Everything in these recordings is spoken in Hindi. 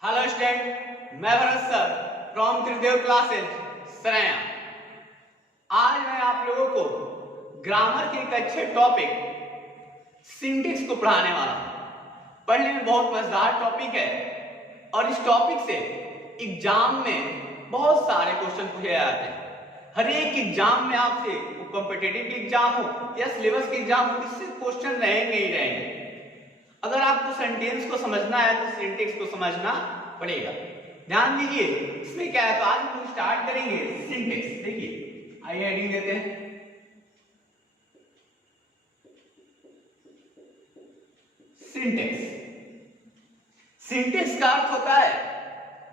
हेलो स्टूडेंट, मैं Bharat sir from Tridev classes सरया। आज मैं आप लोगों को ग्रामर के एक अच्छे टॉपिक सिंटेक्स को पढ़ाने वाला हूं। पढ़ने में बहुत मजेदार टॉपिक है और इस टॉपिक से एग्जाम में बहुत सारे क्वेश्चन पूछे जाते हैं। हर एक एग्जाम में आपसे, कॉम्पिटिटिव एग्जाम हो या सिलेबस के एग्जाम हो, इससे क्वेश्चन रहेंगे ही रहेंगे। अगर आपको सेंटेंस को समझना है तो सिंटेक्स को समझना पड़ेगा। ध्यान दीजिए, इसमें क्या है, तो आज हम स्टार्ट करेंगे सिंटेक्स। देखिए, आइए हेडिंग देते हैं सिंटेक्स। सिंटेक्स का अर्थ होता है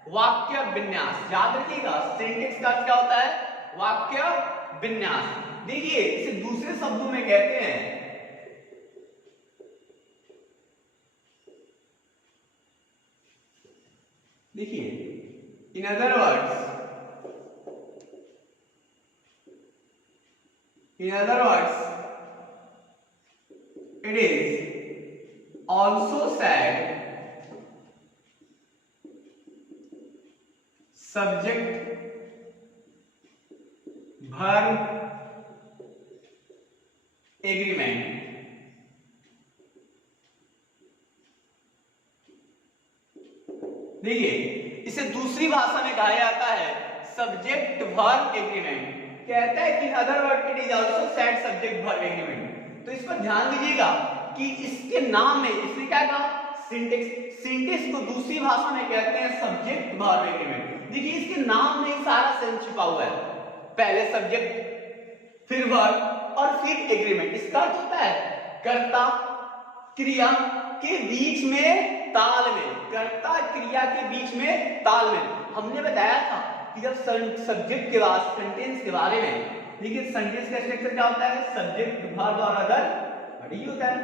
वाक्य विन्यास। याद रखिएगा, सिंटेक्स का अर्थ क्या होता है? वाक्य विन्यास। देखिए, इसे दूसरे शब्दों में कहते हैं देखिए, in other words it is also said subject verb agreement. देखिए, इसे दूसरी भाषा में कहा जाता है सब्जेक्ट वर्ब एग्रीमेंट। कहता है कि other word it is also said subject verb agreement. तो इस पर ध्यान दीजिएगा कि इसके नाम में, इसने क्या कहा? सिंटेक्स। सिंटेक्स को दूसरी भाषा में कहते हैं सब्जेक्ट वर्ब एग्रीमेंट। देखिए, इसके नाम में सारा सेंस छुपा हुआ है। पहले सब्जेक्ट, फिर वर्ब और फिर एग्रीमेंट। इसका अर्थ होता है कर्ता क्रिया के बीच में तालमेल। कर्ता क्रिया के बीच में तालमेल। हमने बताया था कि जब सब्जेक्ट के बाद सेंटेंस के बारे में, देखिए सेंटेंस का स्ट्रक्चर क्या होता है? सब्जेक्ट वर्ब और अदर बड़ी होता है।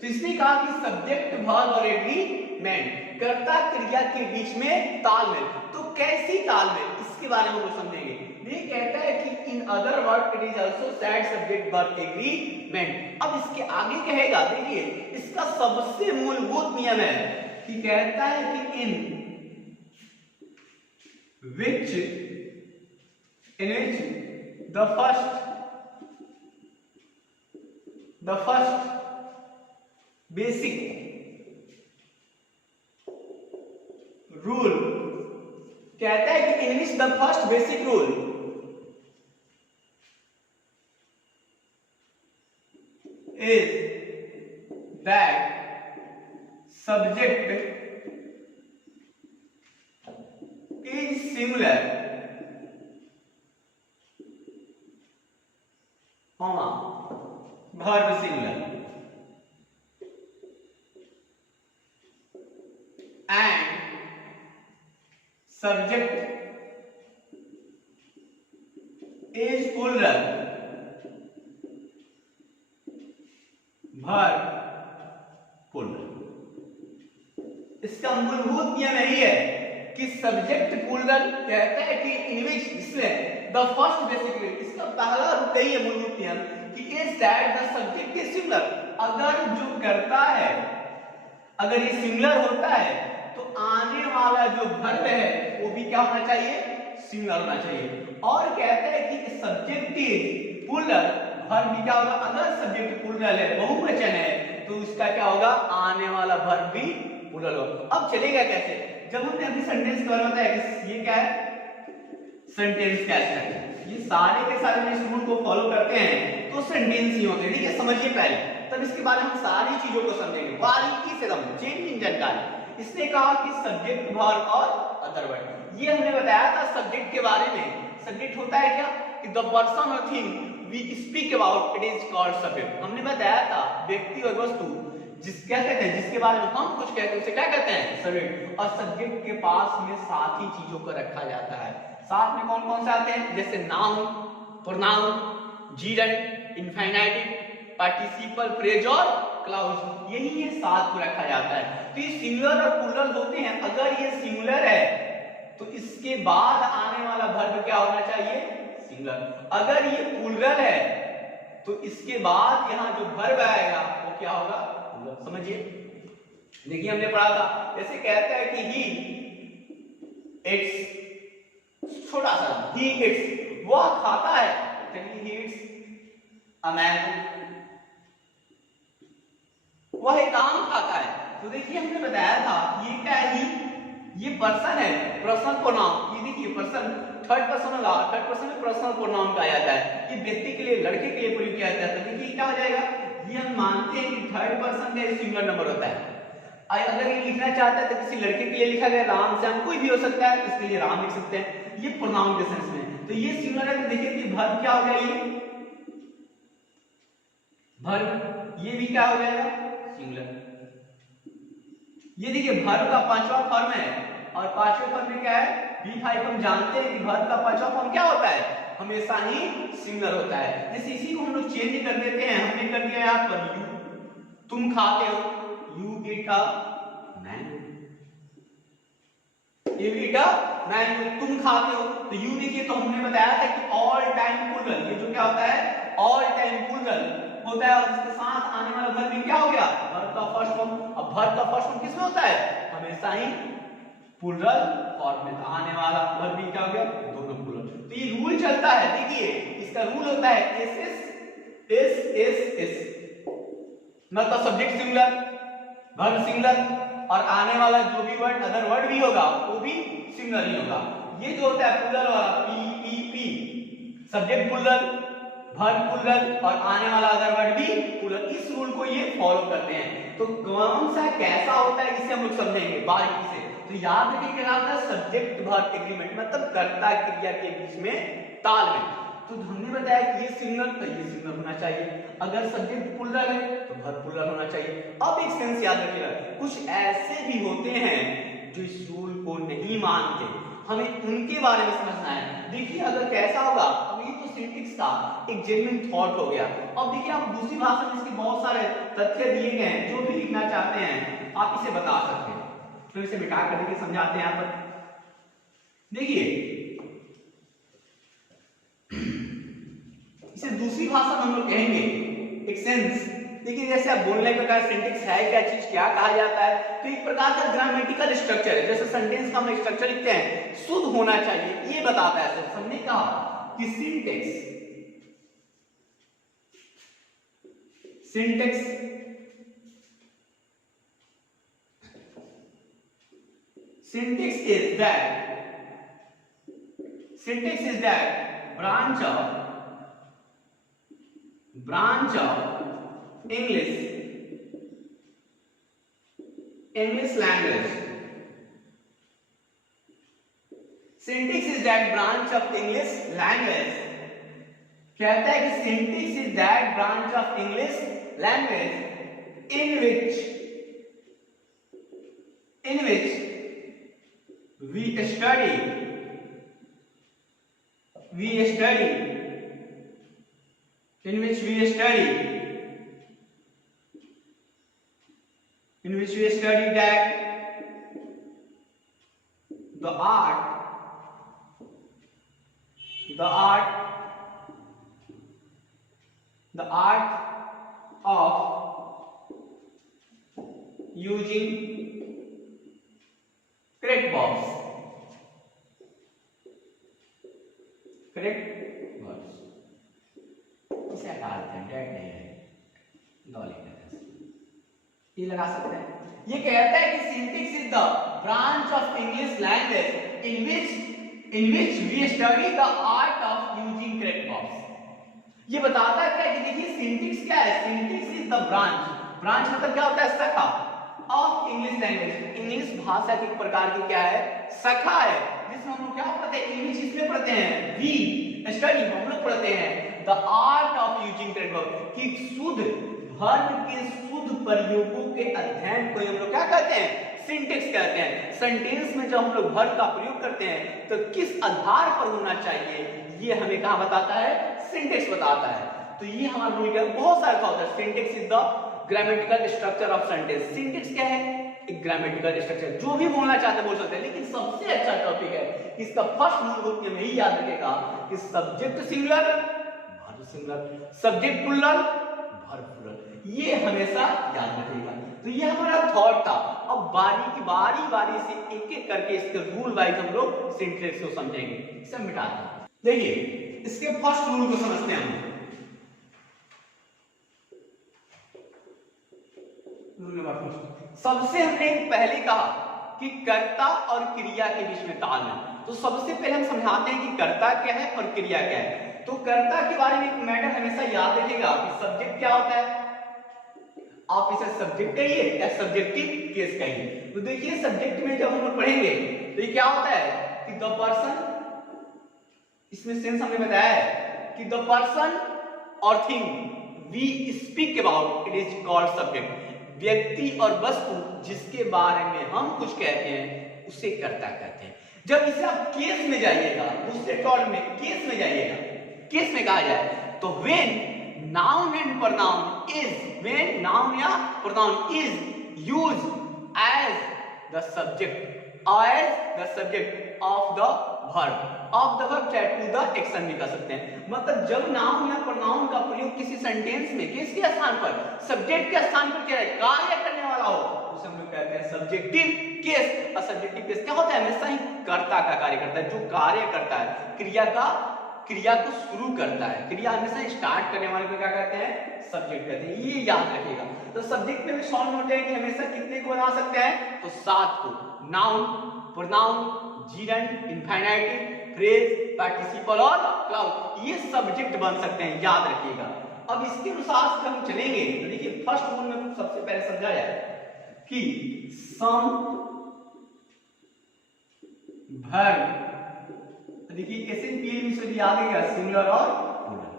तो इसने कहा कि सब्जेक्ट वर्ब और एग्रीमेंट, कर्ता क्रिया के बीच में तालमेल। तो कैसी तालमेल, इसके बारे में वो समझेंगे। ये कहता है कि in other word it is also said subject verb agreement. अब इसके आगे कहेगा, देखिए इसका सबसे मूलभूत नियम है कि कहता है कि इन which the first basic rule, कहता है कि in which the first basic rule is that subject is singular, comma verb singular and subject is plural, verb plural। इसका मूलभूत नियम यही है कि सब्जेक्ट प्लूरल, कहता है कि इन विच, इसमें द फर्स्ट बेसिक, इसका पहला रूल यही है मूलभूत नियम कि is that the subject is singular. अगर जो करता है, अगर ये सिंगुलर होता है तो आने वाला जो वर्ब है वो भी क्या होना चाहिए? सिंगुलर होना चाहिए। और कहता है कि सब्जेक्ट इज प्लूरल, वर्ब भी क्या होगा? अगर सब्जेक्ट प्लूरल है, बहुवचन है, तो उसका क्या होगा? आने वाला वर्ब भी प्लूरल होगा। अब चलेगा कैसे? जब हमने अभी सेंटेंस के बारे में बताया कि ये क्या है, सेंटेंस कैसे है, ये सारे के सारे इस रूल को फॉलो करते हैं तो सेंटेंस ही होते हैं। ठीक है, समझिए पहले, तब इसके बारे में हम सारी चीजों को समझेंगे बारीकी से, एकदम जेन्युइन जानकारी। इसने कहा कि सब्जेक्ट वर्ब और अदर वर्ड, ये हमने बताया था सब्जेक्ट के बारे में। सब्जेक्ट होता है क्या कि द पर्सन और thing we speak about it is called subject. हमने बताया था व्यक्ति और वस्तु जिस क्या कहते हैं, जिसके बारे में हम कुछ कहते हैं उसे क्या कहते हैं? सब्जेक्ट। और सब्जेक्ट के पास में साथ ही चीजों को रखा जाता है। साथ में कौन कौन से आते हैं? जैसे noun, pronoun, gerund, infinitive, participle phrase और क्लाउज, यही ये साथ को रखा जाता है। तो ये सिंगुलर और प्लूरल होते हैं। अगर ये सिंगुलर है तो इसके बाद आने वाला वर्ब क्या होना चाहिए? सिंगुलर। अगर ये प्लूरल है तो इसके बाद यहाँ जो वर्ब आएगा वो क्या होगा, समझिए। देखिए हमने पढ़ा था, जैसे कहता है कि ही इट्स, छोटा सा ही इट्स, वह खाता है, चलिए ही इट्स अ मैंगो, वह एक आम खाता है। तो देखिए हमने बताया था ये क्या है, ये पर्सन है, पर्सनल प्रोनाउन। ये देखिए पर्सन थर्ड पर्सन होगा, थर्ड पर्सन में पर्सनल प्रोनाउन कहा जाता है, ये व्यक्ति के लिए, लड़के के लिए प्रयोग किया जाता है। तो देखिए क्या हो जाएगा, ये हम मानते हैं कि थर्ड पर्सन का सिंगुलर नंबर होता है। अगर ये लिखना चाहता है तो किसी लड़के के लिए लिखा गया, राम श्याम कोई भी हो सकता है, इसके लिए राम लिख सकते हैं, ये प्रोनाउन के सेंस में। तो ये सिंगुलर है, तो देखिए कि वर्ब क्या हो गया, ये वर्ब, ये भी क्या हो जाएगा सिंगुलर। ये देखिए वर्ब का पांचवा फॉर्म है, और पांचवें फॉर्म में क्या है, V5। हम जानते हैं कि वर्ब का पांचवा फॉर्म क्या होता है, हमेशा ही सिंगुलर होता है। जैसे इसी को हम लोग चेंज कर देते हैं, हमने कर दिया यहाँ पर यू, तुम खाते हो, you eat a mango, you eat a mango, तुम खाते हो। तो यू देखिए, तो हमने बताया था कि ऑल टाइम प्लूरल, ये जो क्या होता है ऑल टाइम प्लूरल होता है, और इसके साथ आने वाला वर्ब क्या हो गया, वर्ब का फर्स्ट फॉर्म। अब वर्ब का फर्स्ट फॉर्म किसमें होता है, हमेशा ही प्लूरल फॉर्म में। आने वाला वर्ब क्या हो गया, दोनों प्लूरल। तो ये रूल चलता है, देखिए इसका रूल होता है S S S S S, मतलब सब्जेक्ट सिंगुलर, वर्ब सिंगुलर, और आने वाला जो भी वर्ड, अदर वर्ड भी होगा वो भी सिंगुलर ही होगा। ये जो होता है प्लूरल वाला P P P, subject plural, verb plural, और आने वाला अदर वर्ड भी प्लूरल, इस रूल को ये फॉलो करते हैं। तो कौन सा कैसा होता है इसे हम लोग समझेंगे बारीकी से। तो याद रखिए क्या होता है, सब्जेक्ट वर्ब एग्रीमेंट, मतलब कर्ता क्रिया के बीच में तालमेल। तो हमने बताया कि ये सिंगुलर, तो ये सिंगुलर होना चाहिए, अगर सब्जेक्ट प्लूरल है तो वर्ब प्लूरल होना चाहिए। अब एक सेंस याद रखिएगा, कुछ ऐसे भी होते हैं जो इस रूल को नहीं मानते, हमें उनके बारे में समझना है। देखिए अगर कैसा होगा, अब ये तो सिंटैक्स का एक जेन्युइन थॉट हो गया। अब देखिए आप दूसरी भाषा में इसके बहुत सारे तथ्य दिए गए हैं, जो भी लिखना चाहते हैं आप इसे बता सकते हैं। तो इसे मिटा कर देखिए, समझाते हैं यहाँ पर। देखिए इसे दूसरी भाषा में हम लोग कहेंगे एक सेंस। देखिए जैसे आप बोलने का सिंटैक्स है क्या चीज, क्या कहा जाता है, तो एक प्रकार का ग्रामेटिकल स्ट्रक्चर है। जैसे सेंटेंस का हम स्ट्रक्चर लिखते हैं, शुद्ध होना चाहिए, ये बताता है। तो हमने कहा कि syntax is that branch of English language. Syntax is that branch of English language. कहता है कि syntax is that branch of English language in which we study that the art of using correct verbs. इसे हटा देते हैं, डेट नहीं है, ये लगा सकते हैं। ये कहता है कि syntax is the branch of English language in which we study the art of using correct verbs. ये बताता है क्या कि देखिए सिंटैक्स क्या है, सिंटैक्स इज द ब्रांच मतलब क्या होता है, शाखा ऑफ इंग्लिश लैंग्वेज, इंग्लिश भाषा की प्रकार की क्या है, शाखा है, जिसमें हम लोग क्या पढ़ते हैं, इंग्लिश इसमें पढ़ते हैं, वी स्टडी हम लोग पढ़ते हैं the art of using correct verb, कि शुद्ध वर्ब के शुद्ध प्रयोगों के अध्ययन को हम लोग क्या कहते हैं, सिंटैक्स कहते हैं। सेंटेंस में जब हम लोग वर्ब का प्रयोग करते हैं तो किस आधार पर होना चाहिए, ये हमें कहां बताता है, सिंटैक्स बताता है। तो ये हमारा रूल है, बहुत सारा होता है। Syntax is the grammatical structure of sentence. Syntax क्या है, एक ग्रामेटिकल स्ट्रक्चर, जो भी बोलना चाहते हैं बोल सकते हैं। लेकिन सबसे अच्छा टॉपिक है, इसका फर्स्ट मूलभूत नियम यही याद रखेगा कि subject singular, verb singular, subject plural, verb plural, ये हमेशा याद रखिएगा। तो ये हमारा थॉट था। अब बारी बारी से एक एक करके इसके रूल वाइज हम लोग सिंटेक्स को समझेंगे। इसे मिटाते हैं। देखिए इसके फर्स्ट रूल को समझते हैं हम। रूल नंबर फर्स्ट, सबसे हमने पहले कहा कि कर्ता और क्रिया के बीच में तालमेल। तो सबसे पहले हम समझाते हैं कि कर्ता क्या है और क्रिया क्या है। तो कर्ता के बारे में एक मैटर हमेशा याद रखिएगा कि सब्जेक्ट क्या होता है, आप इसे सब्जेक्ट कहिए या सब्जेक्टिव केस कहिए। तो देखिए सब्जेक्ट में जब हम लोग पढ़ेंगे तो ये क्या होता है कि द पर्सन, इसमें सेंस हमने बताया है कि द पर्सन और thing we speak about it is called subject. व्यक्ति और वस्तु जिसके बारे में हम कुछ कहते हैं उसे कर्ता कहते हैं। जब इसे आप केस में जाइएगा, दूसरे टॉल में केस में जाइएगा, केस में कहा जाए तो when noun and pronoun is, when noun या pronoun is use as the subject of the verb चाहे टू द एक्शन भी कर सकते हैं। मतलब जब नाउन या प्रोनाउन का प्रयोग किसी सेंटेंस में किसके स्थान पर, सब्जेक्ट के स्थान पर क्या है, कार्य करने वाला हो, उसे हम लोग कहते हैं सब्जेक्टिव केस। और सब्जेक्टिव केस क्या होता है, हमेशा ही कर्ता का कार्य करता है, जो कार्य करता है, क्रिया को शुरू करता है। क्रिया हमेशा स्टार्ट करने वाले को क्या कहते हैं, सब्जेक्ट कहते हैं। ये याद रखिएगा। तो सब्जेक्ट में भी शॉर्ट नोट है कि हमेशा कितने को बना सकते हैं, तो 7 को, noun, pronoun, gerund, infinitive, phrase, participle और क्लाउज, ये सब्जेक्ट बन सकते हैं, याद रखिएगा। अब इसके अनुसार से हम चलेंगे तो देखिए फर्स्ट रूल में सबसे पहले समझाया कि सम वर्ब, देखिए कैसे पीएम से याद है सिंगुलर और प्लूरल।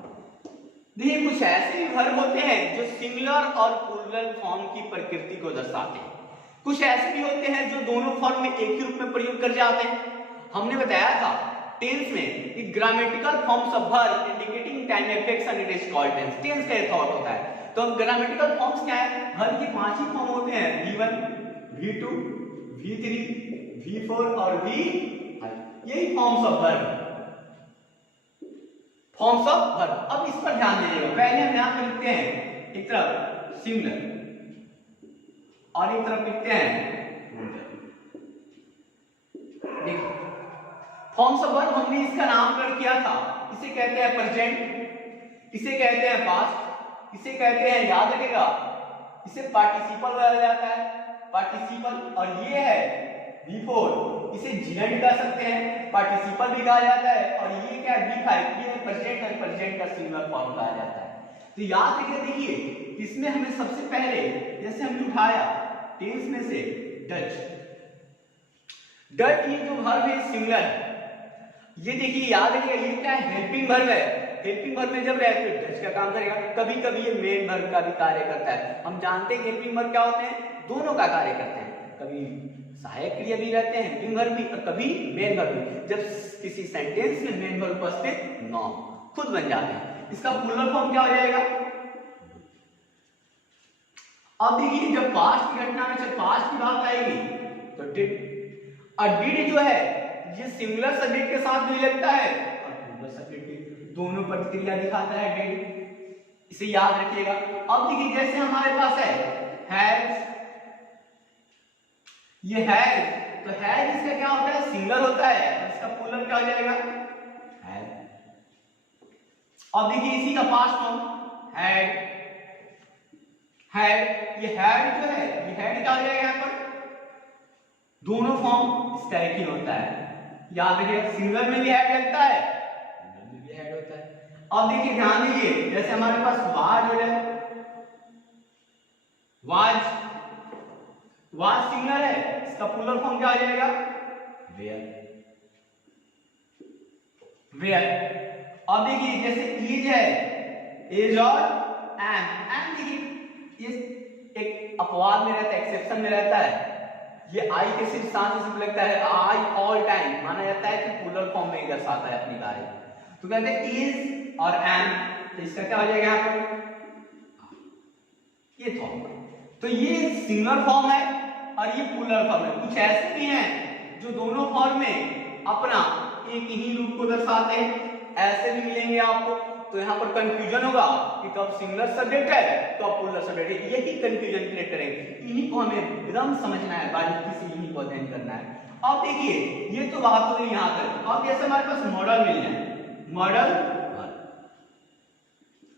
देखिए कुछ ऐसे भी वर्ब होते हैं जो सिंगुलर और प्लूरल फॉर्म की प्रकृति को दर्शाते हैं। कुछ ऐसे भी होते हैं जो दोनों फॉर्म में एक ही रूप में प्रयोग कर जाते हैं। हमने बताया था टेंस में कि grammatical forms of verb indicating time affection it is called tense. Tense का थॉट होता है। तो ग्रामेटिकल फॉर्म्स क्या है, वर्ब के 5 ही फॉर्म होते हैं, V1, V2, V3, V4 और V5। यही forms of verb, forms of verb. अब इस पर ध्यान दीजिएगा। पहले हम यहां पर लिखते हैं एक तरफ सिंगुलर और एक तरफ लिखते हैं देखिए फॉर्म्स ऑफ वर्ब। हमने इसका नामकरण किया था, इसे कहते हैं प्रेजेंट, इसे कहते हैं पास्ट, इसे कहते हैं, याद रखिएगा, इसे पार्टिसिपल कहा जाता है, पार्टिसिपल। और ये है V4, इसे जिरेंट कह सकते हैं, पार्टिसिपल भी कहा जाता है। और ये क्या है V5, ये प्रेजेंट और प्रेजेंट का सिंगुलर फॉर्म कहा जाता है। तो याद रखिए, देखिए इसमें हमें सबसे पहले जैसे हमने उठाया टेंस में से डच, ये जो वर्ब है सिंगुलर है। ये देखिए याद रखिएगा, ये क्या है, हेल्पिंग वर्ब है। हेल्पिंग वर्ब में जब रहे तो डच का काम करेगा। कभी कभी ये मेन वर्ब का भी कार्य करता है। हम जानते हैं हेल्पिंग वर्ब क्या होते हैं, दोनों का कार्य करते हैं। कभी सहायक क्रिया भी रहते हैं हेल्पिंग वर्ब भी, और कभी मेन वर्ब भी। जब किसी सेंटेंस में मेन वर्ब उपस्थित नाउन खुद बन जाते हैं, इसका प्लूरल फॉर्म क्या हो जाएगा। अब देखिए जब पास्ट की घटना में से पास्ट की बात आएगी तो डिड, और डिड जो है ये सिंगुलर सब्जेक्ट के साथ भी लगता है और प्लूरल सब्जेक्ट के, दोनों प्रतिक्रिया दिखाता है डिड, इसे याद रखिएगा। अब देखिए जैसे हमारे पास है ये हैज, तो हैज इसका क्या होता है, सिंगुलर होता है, इसका प्लूरल क्या हो जाएगा, हैड। अब देखिए इसी का पास्ट फॉर्म हैड, ये हैड जो है, ये हैड क्या हो जाएगा यहाँ पर, दोनों फॉर्म इसका एक ही होता है। याद रखिए सिंगुलर में भी हैड लगता है, प्लूरल में भी हैड होता है। अब देखिए ध्यान दीजिए, जैसे हमारे पास वाज हो जाए, वाज सिंगुलर है, इसका प्लूरल फॉर्म क्या हो जाएगा, वेयर। अब देखिए जैसे इज है, इज और एम देखिए ये एक अपवाद में रहता है, एक्सेप्शन में रहता है। ये आई के सिर्फ साथ में लगता है, आई ऑल टाइम माना जाता है कि प्लूरल फॉर्म में दर्शाता है अपनी कार्य। तो कहते हैं इज और एम, तो इसका क्या हो जाएगा यहाँ पर, ये फॉर्म। तो ये सिंगुलर फॉर्म है और ये प्लूरल फॉर्म है। कुछ ऐसे भी हैं जो दोनों फॉर्म में अपना एक ही रूप को दर्शाते हैं, ऐसे भी मिलेंगे आपको। तो यहाँ पर कंफ्यूजन होगा कि कब सिंगुलर सब्जेक्ट है तो अब प्लूरल सब्जेक्ट है। यही कंफ्यूजन क्रिएट करेंगे। इन्हीं को हमें एकदम समझना है, बारीकी से इन्हीं को अध्ययन करना है। अब देखिए ये तो बात हो गई यहाँ तक। अब जैसे हमारे पास मॉडल मिल जाए, मॉडल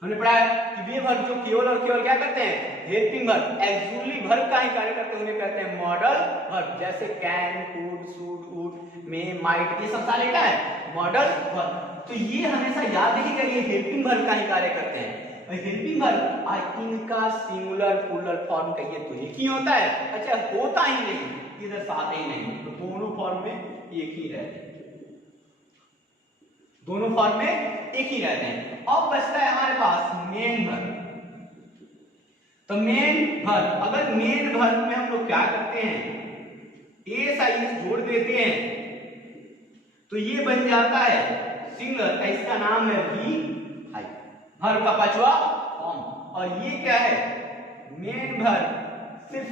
हमने पढ़ा है कि वे वर्ब जो केवल और केवल क्या करते हैं, हेल्पिंग वर्ब, एक्सक्लूसिव वर्ब का ही कार्य करते हैं, उन्हें कहते हैं मॉडल वर्ब। जैसे can, could, should, would, may, might, ये सब सारे क्या है, मॉडल वर्ब। तो ये हमेशा याद रखिएगा, ये हेल्पिंग वर्ब का ही कार्य करते हैं। हेल्पिंग वर्ब इनका सिंगुलर प्लूरल फॉर्म कहिए तो एक ही होता है। अच्छा, होता ही नहीं, इधर साथ ही नहीं, तो दोनों फॉर्म में एक ही रहते हैं, दोनों फॉर्म में एक ही रहते हैं। अब बचता है हमारे पास मेन वर्ब। तो मेन वर्ब, अगर मेन वर्ब में हम लोग क्या करते हैं, एस आई जोड़ देते हैं तो ये बन जाता है सिंगुलर, इसका नाम है वी आई, वर्ब का पांचवा फॉर्म। और ये क्या है, मेन वर्ब सिर्फ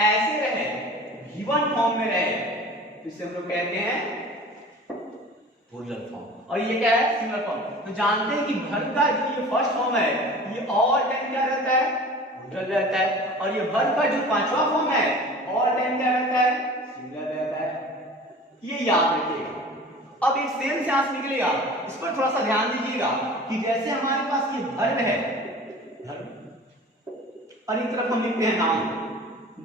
ऐसे रहे, गिवन फॉर्म में रहे तो इसे हम लोग कहते हैं प्लूरल फॉर्म। और ये क्या है, सिंगुलर फॉर्म। तो जानते हैं कि वर्ब का जो ये फर्स्ट फॉर्म है ये ऑल टाइम क्या रहता है, प्लूरल रहता है। और ये वर्ब का जो पांचवा फॉर्म है ऑल टाइम क्या रहता है, सिंगुलर रहता है। ये याद रखिएगा। अब एक सेम से आंसर निकलेगा, इस पर थोड़ा सा ध्यान दीजिएगा कि जैसे हमारे पास ये वर्ब है, वर्ब और एक तरफ हम लिखते हैं नाउन,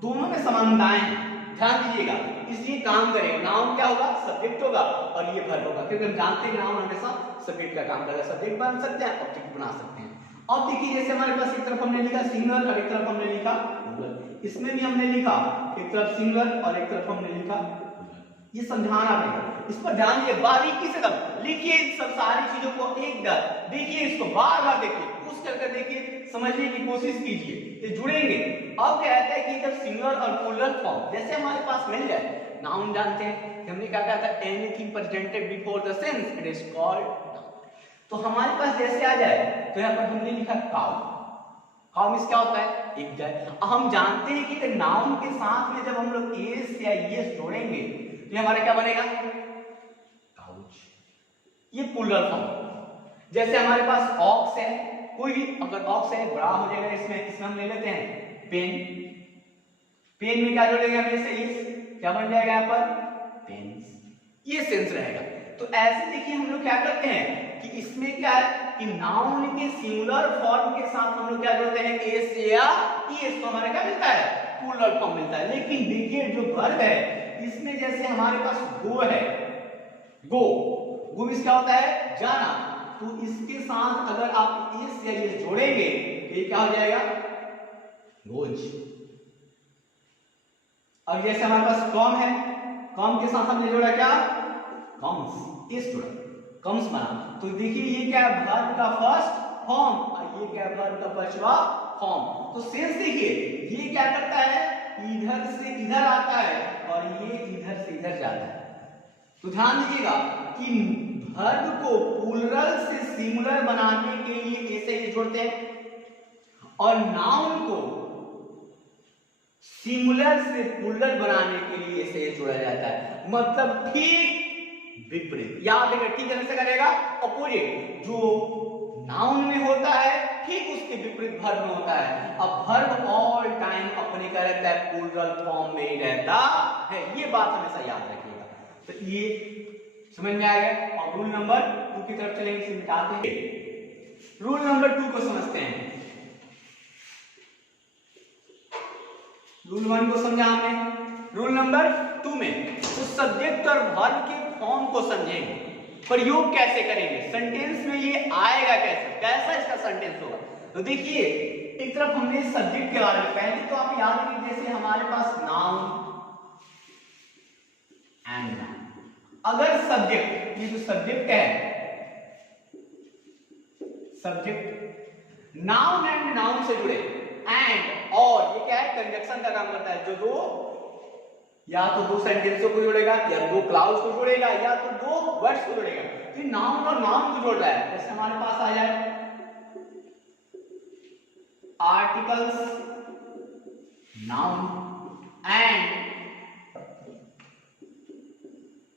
दोनों में समानताएं हैं, ध्यान दीजिएगा। इसलिए काम करें, नाउन क्या होगा, सब्जेक्ट होगा और ये वर्ब होगा, क्योंकि हम जानते हैं नाउन हमेशा सब्जेक्ट का काम करेगा। सब्जेक्ट बन सकते हैं, ऑब्जेक्ट बना सकते हैं। अब देखिए जैसे हमारे पास एक तरफ हमने लिखा सिंगुलर और एक तरफ हमने लिखा प्लूरल, इसमें भी हमने लिखा एक तरफ सिंगुलर और एक तरफ हमने लिखा प्लूरल। ये समझाना पड़ेगा, इस पर ध्यान दीजिए, बारीकी से तब लिखिए सब सारी चीजों को, एक बार देखिए, इसको बार बार देखिए, पूछ करके देखिए, समझने की कोशिश कीजिए, ये जुड़ेंगे। अब कहता है कि जब सिंगुलर और प्लूरल फॉर्म जैसे हमारे पास मिल जाए, नाउन जानते हैं हमने क्या कहा था, anything presented before the sense it is called noun. तो हमारे पास जैसे आ जाए तो यहाँ पर हमने लिखा काउ, काउ मींस क्या होता है, एक गाय। हम जानते हैं कि नाउन के साथ में जब हम लोग एस या यस जोड़ेंगे तो हमारा क्या बनेगा, काउच। ये प्लूरल फॉर्म। जैसे हमारे पास ऑक्स है, कोई भी अगर ऑक्स है बड़ा हो जाएगा, इसमें हम ले लेते हैं पेन, पेन में क्या जोड़ेंगे हम, से इस क्या बन जाएगा यहाँ पर, पेन्स, ये सेंस रहेगा। तो ऐसे देखिए हम लोग क्या करते हैं कि इसमें क्या है कि नाउन के सिंगुलर फॉर्म के साथ हम लोग क्या जोड़ते हैं, एस या ईएस, तो हमारा क्या मिलता है, प्लूरल फॉर्म मिलता है। लेकिन देखिए जो वर्ब है इसमें जैसे हमारे पास गो है, गो, गो मींस क्या होता है, जाना, तो इसके साथ अगर आप एस या ईएस जोड़ेंगे तो ये क्या हो जाएगा, गोज। और जैसे हमारे पास कॉम है, कॉम के साथ हमने जोड़ा क्या, कॉम्स, इस जोड़ा, कॉम्स बना। तो देखिए ये क्या है, वर्ब का फर्स्ट फॉर्म और ये क्या है, वर्ब का पांचवा फॉर्म। तो सेंस देखिए ये क्या करता है, इधर से इधर आता है और ये इधर से इधर जाता है। तो ध्यान दीजिएगा कि वर्ब को प्लूरल से सिंगुलर बनाने के लिए ऐसे ही जोड़ते हैं और नाउन को सिंगुलर से प्लूरल बनाने के लिए इसे जोड़ा जाता है। मतलब ठीक विपरीत, याद रखिएगा, ठीक कैसे करेगा, अपोजिट। जो नाउन में होता है ठीक उसके विपरीत वर्ब में होता है। अब वर्ब ऑल टाइम अपने क्या रहता है, प्लूरल फॉर्म में ही रहता है, ये बात हमेशा याद रखिएगा। तो ये समझ में आएगा। और रूल नंबर 2 की तरफ चलेंगे, इसे मिटाते हैं। रूल नंबर 2 को समझते हैं। रूल 1 को समझा हमने, रूल नंबर 2 में तो सब्जेक्ट और वर्ब के फॉर्म को समझेंगे, प्रयोग कैसे करेंगे, सेंटेंस में ये आएगा कैसे, कैसा इसका सेंटेंस होगा। तो देखिए एक तरफ हमने सब्जेक्ट के बारे में, पहले तो आप याद रखिए जैसे हमारे पास नाउन एंड नाउन, अगर सब्जेक्ट, ये जो सब्जेक्ट है, सब्जेक्ट नाउन एंड नाउन से जुड़े, एंड और ये क्या है, कंजक्शन का काम करता है, जो दो या तो दो सेंटेंसों को जोड़ेगा या दो क्लाउड्स को जोड़ेगा या तो दो वर्ड्स को जोड़ेगा। तो नाउन और नाउन को जोड़ रहा है। जैसे हमारे पास आ जाए आर्टिकल्स नाउन एंड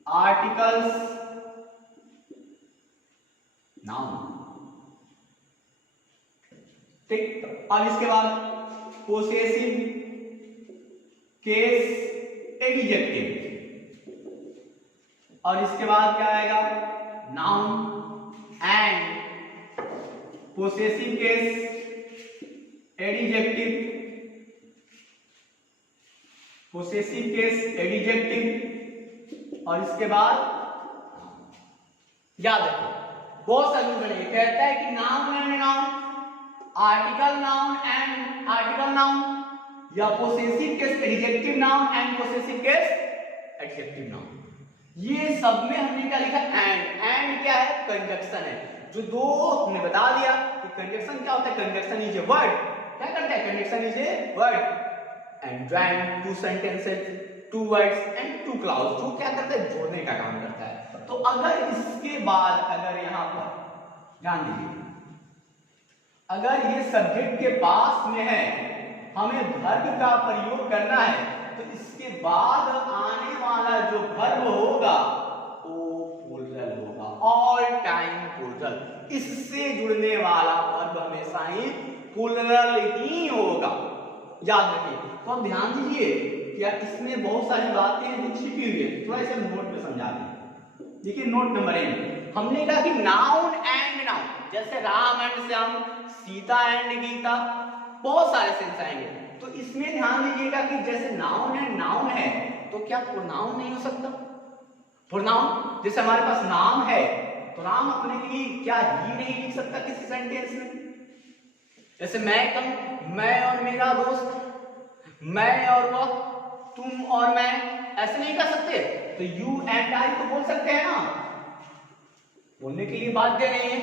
आर्टिकल्स अब इसके बाद पोसेसिव केस एडजेक्टिव, और इसके बाद क्या आएगा, noun and possessive case adjective, possessive case adjective, और इसके बाद याद रखो बहुत सारी बनेगी, कहता है कि noun and noun, article noun and article noun, या possessive case adjective noun and possessive case adjective noun. ये सब में हमने क्या लिखा, एंड क्या है, कंजक्शन है। जो दो हमने बता दिया कि कंजक्शन क्या होता है, कंजक्शन इज ए वर्ड, क्या करता है, conjunction is a word and join two sentences, two words and two clause, जो क्या करता है, जोड़ने का काम करता है। तो अगर इसके बाद अगर यहां पर ध्यान दीजिए, अगर ये सब्जेक्ट के पास में है, हमें वर्ब का प्रयोग करना है, तो इसके बाद आने वाला जो वर्ब होगा वो प्लूरल होगा, ऑल टाइम प्लूरल। इससे जुड़ने वाला वर्ब हमेशा ही प्लूरल ही होगा, याद रखिए। तो अब ध्यान दीजिए, क्या इसमें बहुत सारी बातें हैं जो छिपी हुई है, थोड़ा इसे नोट में समझा दें। देखिए नोट नंबर 1, हमने कहा कि नाउन एंड नाउन, जैसे राम एंड श्याम, सीता एंड गीता, बहुत सारे सेंस आएंगे। तो इसमें ध्यान दीजिएगा कि जैसे नाउन एंड नाउन है, तो क्या प्रोनाउन नहीं हो सकता, प्रोनाउन, जैसे हमारे पास नाम है, तो नाम अपने लिए क्या ही नहीं लिख सकता किसी सेंटेंस में। जैसे मैं कहूं, मैं और मेरा दोस्त, मैं और वह, तुम और मैं, ऐसे नहीं कर सकते। तो यू एंड आई तो बोल सकते हैं ना, बोलने के लिए बाध्य नहीं है,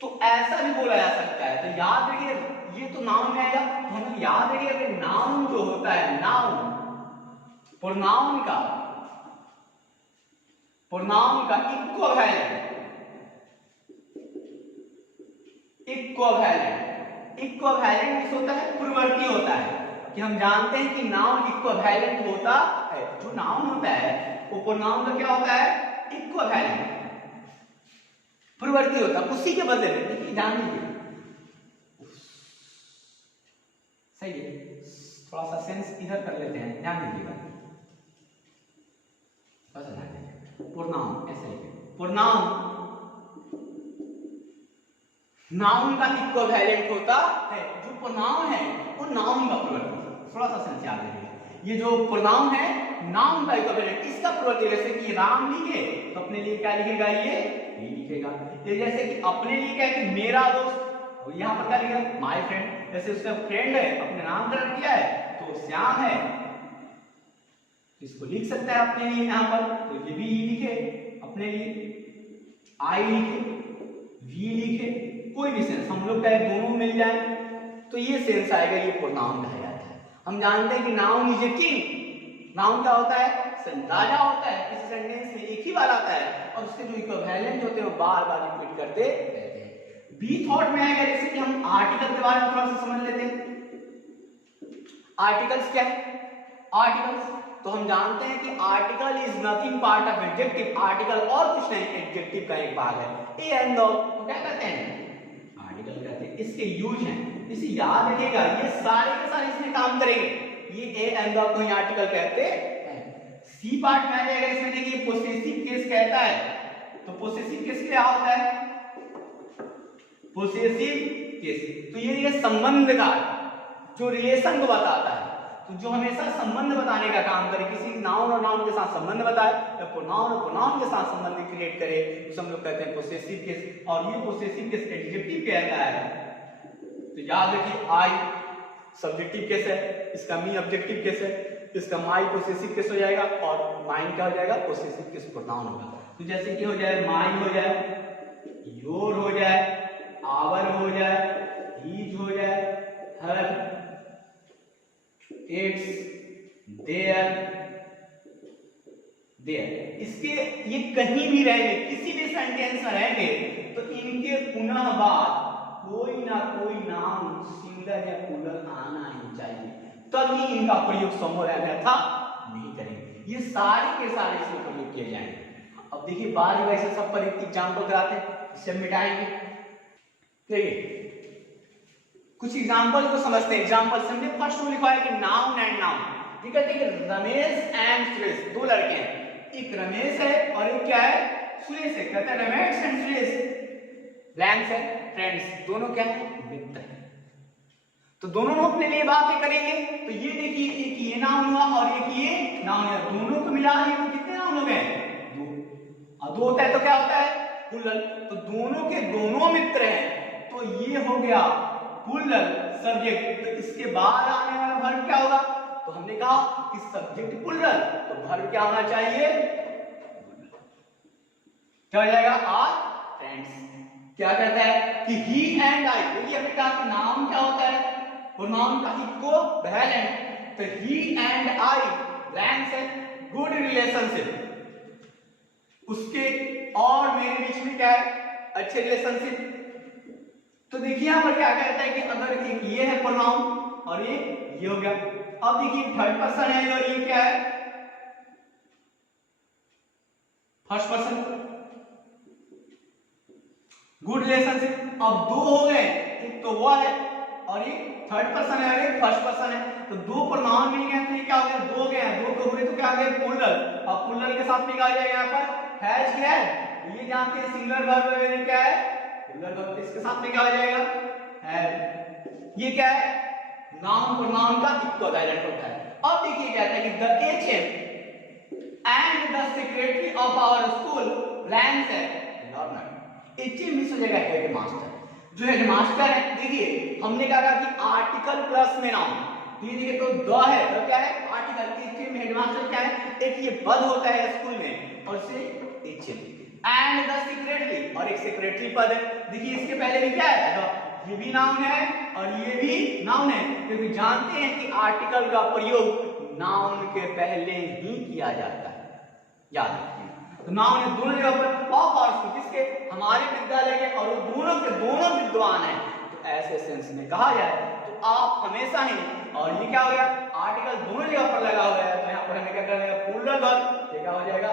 तो ऐसा भी बोला जा सकता है। तो याद रखिए, ये तो नाउन में आएगा, तो हमें याद रखिए अगर नाउन जो होता है, नाउन प्रोनाउन का इक्विवेलेंट किस होता है, पूर्ववर्ती होता है, कि हम जानते हैं कि नाउन इक्विवेलेंट होता है। जो नाउन होता है वो प्रोनाउन का क्या होता है, इक्विवेलेंट, पूर्ववर्ती होता है, उसी के बदले में। देखिए ध्यान दीजिए, सही है, थोड़ा सा सेंस इधर कर लेते हैं, ध्यान दीजिएगा, बस ध्यान दीजिए। प्रोनाउन ऐसे लिखे, प्रोनाउन नाउन का इक्विवेलेंट होता है, जो प्रोनाउन है वो नाउन का प्लूरल, थोड़ा सा सेंस याद रखिए। ये जो प्रोनाउन है नाउन का इक्विवेलेंट, इसका प्लूरल, जैसे कि राम लिखे तो अपने लिए क्या लिखेगा, ये लिखेगा। ये जैसे कि अपने लिए क्या है कि मेरा दोस्त, और यहाँ पर क्या लिखेगा, माय फ्रेंड। जैसे उसका फ्रेंड है, अपने नाम का किया है, तो श्याम है, इसको लिख सकता है अपने लिए यहाँ पर, तो ये भी लिखे अपने लिए, आई लिखे, वी लिखे, कोई भी सेंस हम लोग का दोनों मिल जाए तो ये सेंस आएगा, ये प्रोनाउन कहा जाता है। हम जानते हैं कि noun is a king, noun क्या होता है, राजा होता है, किसी सेंटेंस में एक ही बार आता है, और उसके जो इक्विवेलेंट होते हैं वो बार बार रिपीट करते रहते हैं। बी थॉट में आएगा, जैसे कि हम आर्टिकल के बारे में थोड़ा सा समझ लेते हैं। आर्टिकल्स क्या है, आर्टिकल्स तो हम जानते हैं कि article is nothing part of adjective, article और कुछ नहीं, एडजेक्टिव का एक भाग है। ए एंड ऑफ तो क्या कहते हैं, आर्टिकल कहते हैं, इसके यूज हैं, इसे याद रखिएगा, ये सारे के सारे इसमें काम करेंगे। ये ए एंड ऑफ को ही आर्टिकल कहते हैं। सी पार्ट में आ जाएगा, इसमें देखिए पोसेसिव केस कहता है, तो पोसेसिव केस क्या होता है, पोसेसिव केस तो ये संबंध का, जो रिलेशन को बताता है, तो जो हमेशा संबंध बताने का काम करे, किसी नाउन और नाउन के साथ संबंध बताए, या प्रोनाउन और प्रोनाउन के साथ संबंध क्रिएट करे, उसे हम लोग कहते हैं पोसेसिव केस। और ये पोसेसिव केस एडजेक्टिव कहता है, तो याद रखिए, आई सब्जेक्टिव केस है, इसका मी ऑब्जेक्टिव केस है, इसका माई पोसेसिव केस हो जाएगा, और माइन क्या हो जाएगा, पोसेसिव केस प्रोनाउन होगा। तो जैसे कि हो जाए माई हो जाए, योर हो जाए, आवर हो जाए, हीज हो जाए, हर, इट्स, देयर, देयर, इसके ये कहीं भी रहेंगे, किसी भी सेंटेंस में रहेंगे, तो इनके पुनः बाद कोई ना कोई नाउन सिंगुलर या प्लूरल आना ही चाहिए, तभी इनका प्रयोग समूह अन्यथा नहीं करेंगे। ये सारे के सारे इसमें प्रयोग किए जाएंगे। अब देखिए बार बार ऐसे सब पर एक एग्जाम्पल कराते हैं, इससे मिटाएंगे। देखिए कुछ एग्जांपल को समझते हैं। एग्जांपल हमने फर्स्ट में लिखा है कि नाउन एंड नाउन। ये कहते हैं कि रमेश एंड सुरेश, दो लड़के हैं, एक रमेश है और एक क्या है, सुरेश है। कहते हैं रमेश एंड सुरेश ब्लैंक्स है फ्रेंड्स, दोनों क्या है, मित्र है। तो दोनों अपने लिए बातें करेंगे। तो ये देखिए, एक ये नाउन हुआ और एक ये नाउन है, दोनों को मिला दिए तो कितने नाउन हो गए, दो। और दो होता है तो क्या होता है, प्लूरल। तो दोनों के दोनों मित्र हैं, तो ये हो गया प्लूरल सब्जेक्ट। तो इसके बाद आने वाला वर्ब क्या होगा, तो हमने कहा कि सब्जेक्ट प्लूरल, तो वर्ब क्या होना चाहिए, क्या हो जाएगा, आर फ्रेंड्स। क्या कहता है कि ही एंड आई, देखिए हमने कहा कि नाउन क्या होता है, प्रोनाउन का इक्विवेलेंट। तो ही एंड आई ब्लैंक्स है गुड रिलेशनशिप, उसके और मेरे बीच में क्या है, अच्छे रिलेशनशिप। तो देखिए यहां पर क्या कहता है कि अगर एक ये है प्रोनाउन और ये हो गया। अब देखिए थर्ड पर्सन है और ये क्या है, फर्स्ट पर्सन, गुड रिलेशनशिप। अब दो हो गए, एक तो वो है और एक थर्ड पर्सन है और एक फर्स्ट पर्सन है। तो दो प्रोनाउन मिल गए, तो ये क्या हो गया, दो हो गए, दो को हो गए तो क्या आ गया, प्लूरल। अब प्लूरल के साथ में क्या आ जाएगा, यहाँ पर हैज क्या है, ये जानते हैं सिंगुलर वर्ब है, क्या है प्लूरल वर्ब। इसके साथ में क्या आ जाएगा, हैव। ये क्या है, नाउन प्रोनाउन का इक्विवेलेंट होता है। अब देखिए क्या कहता है कि the HM and the secretary of our school blanks है लर्नर। एचएम मिस हो जाएगा हेड मास्टर, जो हेड मास्टर है। देखिए हमने कहा कि आर्टिकल प्लस में नाउन, तो ये देखिए तो द है, तो क्या है आर्टिकल, एचएम हेड मास्टर क्या है, एक ये पद होता है स्कूल में और से एचएम एंड द सेक्रेटरी, और एक सेक्रेटरी पद है। देखिए इसके पहले भी क्या है, ये भी नाउन है और ये भी नाउन है, क्योंकि जानते हैं कि आर्टिकल का प्रयोग नाउन के पहले ही किया जाता है, याद रखिए। तो नाउन है दोनों जगह पर, और किसके, हमारे विद्यालय के, और दोनों के दोनों विद्वान हैं। तो ऐसे सेंस में कहा जाए तो आप हमेशा ही, और ये क्या हो गया, आर्टिकल दोनों जगह पर लगा हुआ है, तो यहाँ पर हमें क्या करना है, प्लूरल वर्ब, ये क्या हो जाएगा।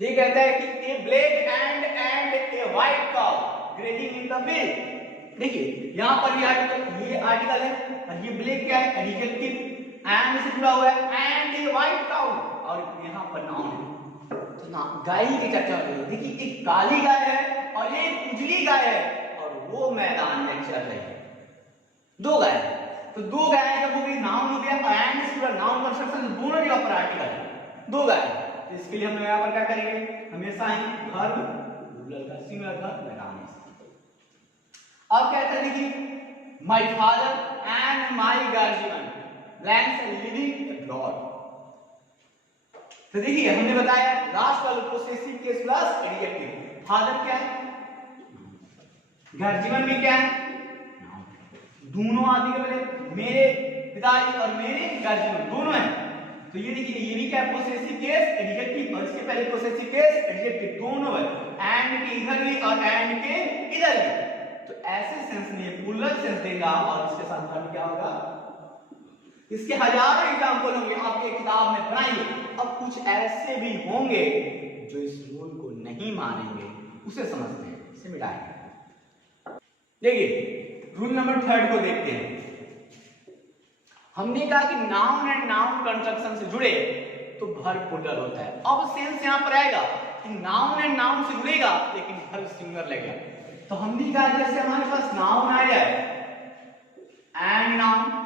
ये कहता है कि a black and a white cow grazing in the field. देखिए यहाँ पर ये आर्टिकल है और ये ब्लैक क्या है, एडजेक्टिव, एंड से जुड़ा हुआ है, एंड ए व्हाइट काउ, और यहाँ पर नाउन है। तो ना गाय की चर्चा हो रही है। देखिए एक काली गाय है और एक उजली गाय है और वो मैदान में चल रही है, दो गाय। तो दो गाय जब हो गई, नाउन हो गया, एंड से जुड़ा नाउन कंस्ट्रक्शन, दोनों जगह पर आर्टिकल है, दो गाय। तो इसके लिए हम यहाँ पर क्या करेंगे, हमेशा ही वर्ब प्लूरल का सिंगुलर का लगाने से। अब कहते हैं देखिए my father and my guardian blanks living abroad. तो देखिए हमने बताया लास्ट वाला possessive case plus adjective. Father क्या है, गार्जियन भी क्या है, दोनों आदमी के पहले मेरे पिताजी और मेरे गार्जियन दोनों हैं। तो ये देखिए ये भी क्या है, पोसेसिव केस एडजेक्टिव, और इसके पहले पोसेसिव केस एडजेक्टिव दोनों है, एंड के इधर भी और एंड के इधर भी। तो ऐसे सेंस में प्लूरल सेंस देगा और इसके साथ वर्ब क्या होगा। इसके हजारों एग्जांपल होंगे आपके किताब में बनाइए। अब कुछ ऐसे भी होंगे जो इस रूल को नहीं मानेंगे, उसे समझते हैं, इसे मिटाएंगे। देखिए रूल नंबर 3 को देखते हैं। हमने कहा कि नाउन एंड नाउन कंस्ट्रक्शन से जुड़े तो वर्ब प्लूरल होता है। अब सेंस यहां पर आएगा कि नाउन एंड नाउन से जुड़ेगा लेकिन वर्ब सिंगुलर लगेगा। तो हमने कहा जैसे हमारे पास नाउन आ जाए एंड नाउन,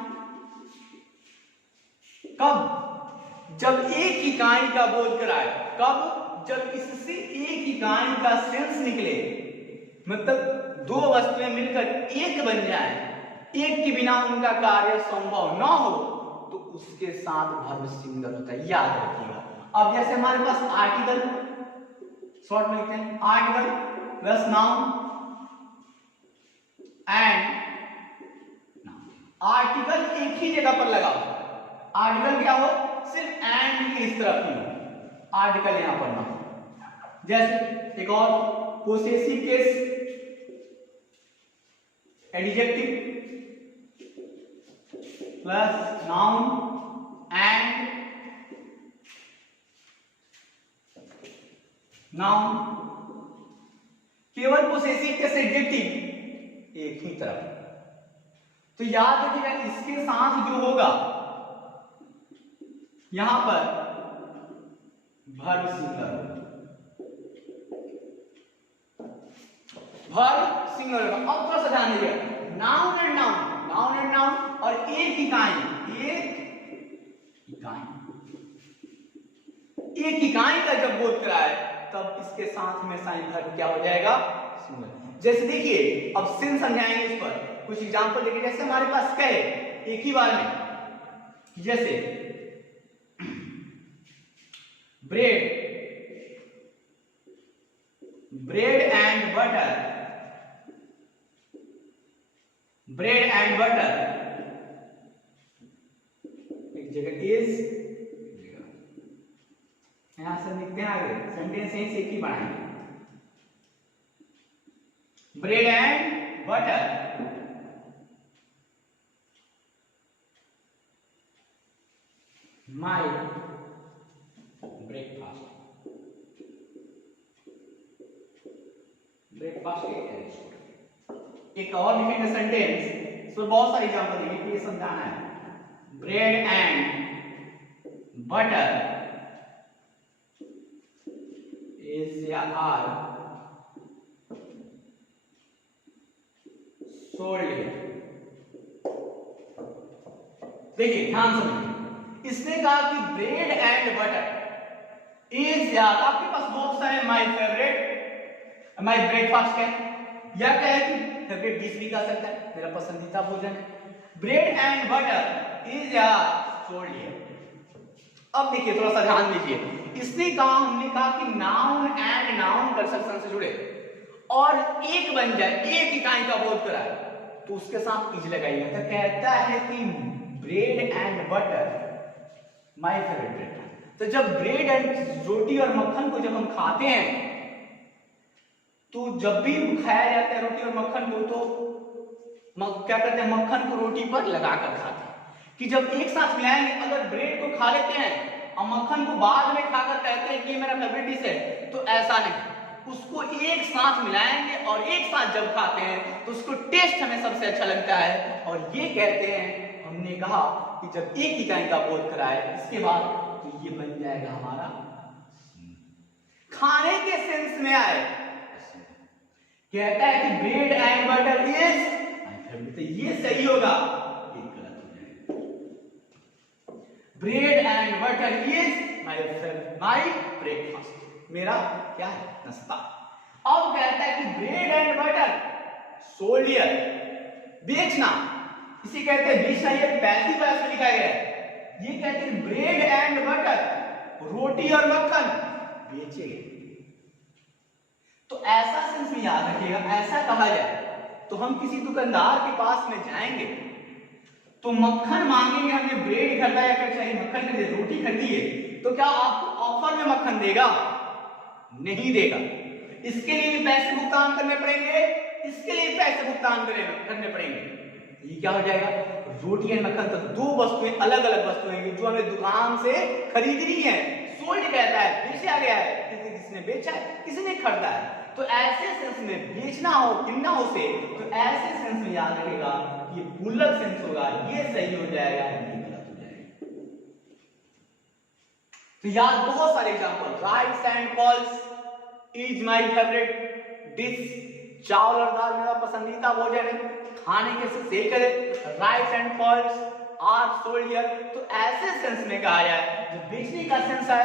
कब, जब एक इकाई का बोलकर आए, कब, जब इससे एक इकाई का सेंस निकले, मतलब दो वस्तुएं मिलकर एक बन जाए, एक के बिना उनका कार्य संभव न हो, तो उसके साथ वर्ब सिंगुलर होता है, याद रखिएगा। अब जैसे हमारे पास आर्टिकल, शॉर्ट में लिखते हैं article plus noun and noun. Article एक ही जगह पर लगा हो, आर्टिकल क्या हो, सिर्फ एंड की इस तरफ ही हो, आर्टिकल यहां पर ना हो। जैसे एक और possessive case adjective plus noun and noun, केवल पोसेसिव केस एडजेक्टिव एक ही तरफ, तो याद रखिएगा इसके साथ जो होगा यहां पर वर्ब सिंगुलर होगा, वर्ब सिंगुलर होगा। अब थोड़ा सा ध्यान दीजिएगा, noun and noun, noun and noun और एक इकाई, एक इकाई का जब बोध कराए तब इसके साथ में साइन वर्ब क्या हो जाएगा, सिंगुलर। जैसे देखिए अब सिंस समझाएंगे इस पर कुछ एग्जांपल देखिए। जैसे हमारे पास क्या है एक ही बार में, जैसे bread, bread and butter, bread and butter, एक जगह इज, यहां से लिखते हैं आगे सेंटेंस यहीं से एक ही बनाएंगे, bread and butter, my breakfast, breakfast एक और लिखेंगे सेंटेंस, इसमें बहुत सारी एग्जांपल देंगे, ये समझाना है। ब्रेड एंड बटर इज या आर सोल्ड। देखिए ध्यान समझिए, इसने कहा कि ब्रेड एंड बटर इज या, आपके पास दो ऑप्शन है, माय फेवरेट, माय ब्रेकफास्ट है, या क्या है कि फेवरेट डिश भी कह सकता है, मेरा पसंदीदा भोजन है। ब्रेड एंड बटर इज या सोल्ड। अब देखिए थोड़ा सा ध्यान दीजिए, इसने कहा, हमने कहा कि नाउन एंड नाउन कंस्ट्रक्शन से जुड़े और एक बन जाए, एक इकाई का बोध कराए तो उसके साथ इज लगाइएगा। तो कहता है कि bread and butter my favourite bread. तो जब ब्रेड एंड रोटी और मक्खन को जब हम खाते हैं तो जब भी खाया जाता है रोटी और मक्खन को तो क्या करते हैं, मक्खन को रोटी पर लगाकर खाते हैं। कि जब एक साथ मिलाएंगे, अगर ब्रेड को खा लेते हैं और मक्खन को बाद में खाकर कहते हैं कि मेरा फेवरेट डिश है, तो ऐसा नहीं, उसको एक साथ मिलाएंगे और एक साथ जब खाते हैं तो उसको टेस्ट हमें सबसे अच्छा लगता है। और ये कहते हैं, हमने कहा कि जब एक इकाई का बोध कराए इसके बाद तो ये बन जाएगा हमारा खाने के सेंस में आए। कहता है कि bread and butter is my favourite, तो ये सही होगा, ये गलत हो जाएगा। Bread and butter is my breakfast, मेरा क्या है, नाश्ता। अब कहता है कि ब्रेड एंड बटर सोल्ड, बेचना, इसे कहते हैं बेचना, ये पैसिव वॉइस में लिखा गया है। ये कहते हैं ब्रेड एंड बटर, रोटी और मक्खन बेचे। तो ऐसा सेंस में याद रखिएगा, ऐसा कहा जाए तो हम किसी दुकानदार के पास में जाएंगे तो मक्खन मांगेंगे, हमने ब्रेड खरीदा या फिर चाहिए मक्खन खरीदे, रोटी खरीदी है, तो क्या आपको ऑफर में मक्खन देगा? नहीं देगा। इसके लिए भी पैसे भुगतान करने पड़ेंगे, इसके लिए पैसे भुगतान करने पड़ेंगे। ये क्या हो जाएगा, रोटी और मक्खन, तो दो वस्तुएं, अलग अलग वस्तुएं जो हमें दुकान से खरीदनी है। सोल्ड कहता है बेचा गया है, किसने बेचा है, किसी ने खरीदा है। तो ऐसे सेंस में बेचना हो, कितना हो से, तो ऐसे सेंस में याद रखेगा ये प्लूरल सेंस होगा, ये सही हो जाएगा, ये गलत हो जाएगा। तो याद बहुत सारे example, rice and pulse is my favourite dish, चावल और दाल मेरा पसंदीदा भोजन है, खाने के से करे, rice and pulse are sold here. तो ऐसे सेंस में कहा जाए, जो बेचने का सेंस है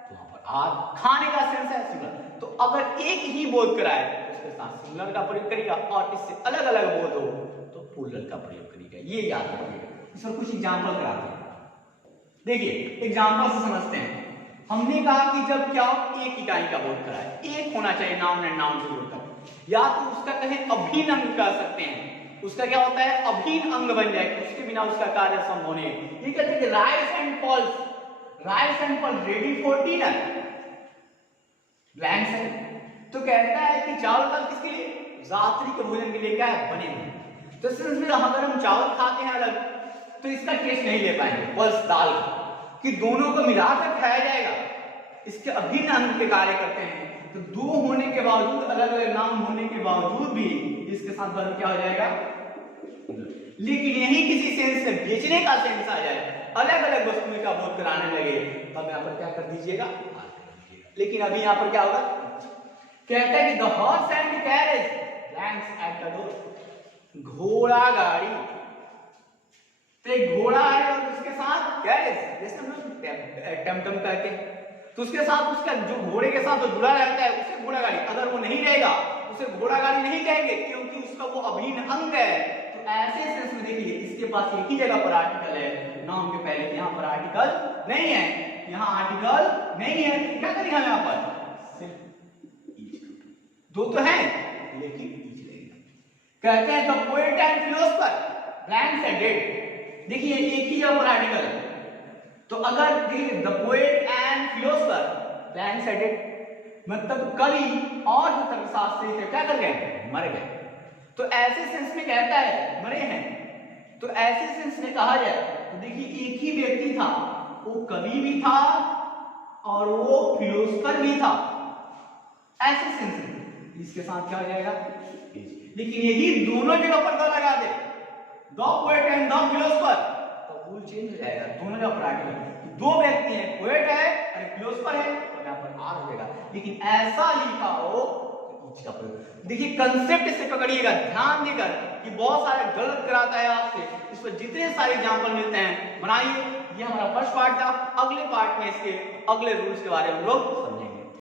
तो वहां पर आर, खाने का सेंस है सिंगुलर। तो अगर एक ही बोध कराए तो उसके साथ सिंगुलर का प्रयोग करेगा, और इससे अलग अलग बोध हो तो प्लूरल का प्रयोग करेगा, ये याद रखिएगा। इस पर कुछ एग्जांपल कराते हैं। देखिए एग्जांपल से समझते हैं। हमने कहा कि जब क्या एक इकाई का बोध कराए, एक होना चाहिए नाउन एंड नाउन से जोड़कर, या तो उसका कहें अभिन्न अंग कह सकते हैं, उसका क्या होता है, अभिन्न अंग बन जाएगा, उसके बिना उसका कार्य संभव नहीं। ये कहते हैं कि rice and pulse, rice and pulse ready for dinner, blank है। तो कहता है कि चावल दाल किसके लिए, रात्रि के भोजन के लिए क्या है, बने हुए। तो सेंस में अगर हम चावल खाते हैं अलग तो इसका टेस्ट नहीं ले पाएंगे, पल्स दाल कि दोनों को मिलाकर खाया जाएगा, इसके अभिन्न अंग के कार्य करते हैं। तो दो होने के बावजूद, अलग अलग नाम होने के बावजूद भी इसके साथ वर्ब क्या हो जाएगा। लेकिन यही किसी सेंस में बेचने का सेंस आ जाए, अलग अलग वस्तुओं का बोध कराने लगे, तब यहाँ पर क्या कर दीजिएगा, लेकिन अभी यहाँ पर क्या होगा, कहता है कि the horse and carriage blanks at the door, घोड़ा गाड़ी, तो एक घोड़ा है और उसके साथ कैरेज, जैसे हम लोग टमटम कहते हैं, तो उसके साथ उसका जो घोड़े के साथ जो जुड़ा रहता है उसे घोड़ा गाड़ी, अगर वो नहीं रहेगा उसे घोड़ा गाड़ी नहीं कहेंगे क्योंकि उसका वो अभिन्न अंग है। तो ऐसे सेंस में देखिए इसके पास एक ही जगह पर आर्टिकल है, नाउन के पहले, यहाँ पर आर्टिकल नहीं है, यहाँ आर्टिकल नहीं है, क्या करेंगे हम यहाँ पर सिर्फ दो तो है लेकिन कहते हैं the poet and philosopher blanks at dead, देखिए एक ही जगह पर आर्टिकल है, तो अगर देखिए the poet and philosopher blanks at dead मतलब कवि और जो तर्कशास्त्री थे क्या कर गए, मर गए, तो ऐसे सेंस में कहता है मरे हैं, तो ऐसे सेंस में कहा जाए तो देखिए एक ही व्यक्ति था, वो कवि भी था और वो फिलोसोफर भी था, ऐसे सेंस में इसके साथ क्या हो जाएगा, लेकिन यही दोनों जगह पर द लगा दे, the poet and the philosopher, तो रूल चेंज हो जाएगा, दोनों जगह पर आर्टिकल, दो व्यक्ति हैं, पोएट है और फिलोसोफर है, तो यहाँ पर आर हो जाएगा, लेकिन ऐसा लिखा हो देखिए कंसेप्ट से पकड़िएगा ध्यान देकर कि बहुत सारे गलत कराता है आपसे, इस पर जितने सारे एग्जांपल मिलते हैं बनाइए। ये हमारा फर्स्ट पार्ट था, अगले पार्ट में इसके अगले रूल्स के बारे में हम लोग